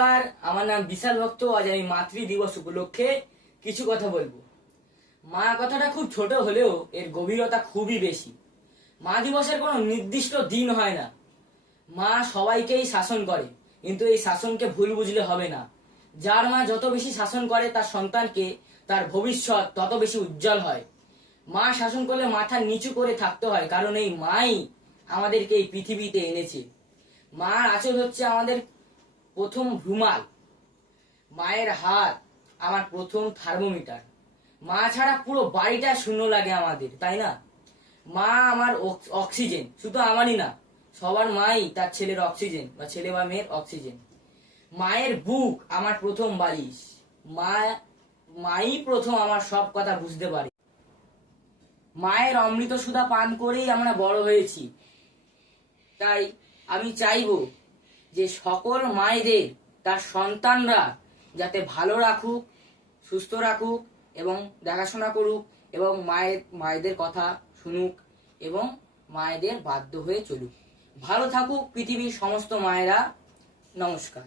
নমস্কার, আমার নাম বিশাল ভক্ত। আজ আমি মাতৃ দিবস উপলক্ষে কিছু কথা বলবো। মা কথাটা খুব ছোট হলেও এর গভীরতা খুবই বেশি। মা দিবসের কোনো নির্দিষ্ট দিন হয় না। মা সবাইকেই শাসন করে, কিন্তু এই শাসনকে ভুল বুঝলে হবে না। যার মা যত বেশি শাসন করে তার সন্তানকে, তার ভবিষ্যৎ তত বেশি উজ্জ্বল হয়। মা শাসন করলে মাথা নিচু করে থাকতে হয়, কারণ এই মাই আমাদেরকে এই পৃথিবীতে এনেছে। মার আঁচল হচ্ছে আমাদের প্রথম রুমাল, মায়ের হাত আমার প্রথম থার্মোমিটার। মা ছাড়া পুরো বাড়িটা শূন্য লাগে আমাদের, তাই না? মা আমার অক্সিজেন, শুধু আমারই না, সবার মাই তার ছেলের অক্সিজেন বা ছেলে বা মেয়ের অক্সিজেন। মায়ের বুক আমার প্রথম বালিশ। মাই প্রথম আমার সব কথা বুঝতে পারে। মায়ের অমৃত সুধা পান করেই আমরা বড় হয়েছি। তাই আমি চাইবো যে সকল মায়েদের তার সন্তানরা যাতে ভালো রাখুক, সুস্থ রাখুক এবং দেখাশোনা করুক, এবং মায়েদের কথা শুনুক এবং মায়েদের বাধ্য হয়ে চলুক। ভালো থাকুক পৃথিবীর সমস্ত মায়েরা। নমস্কার।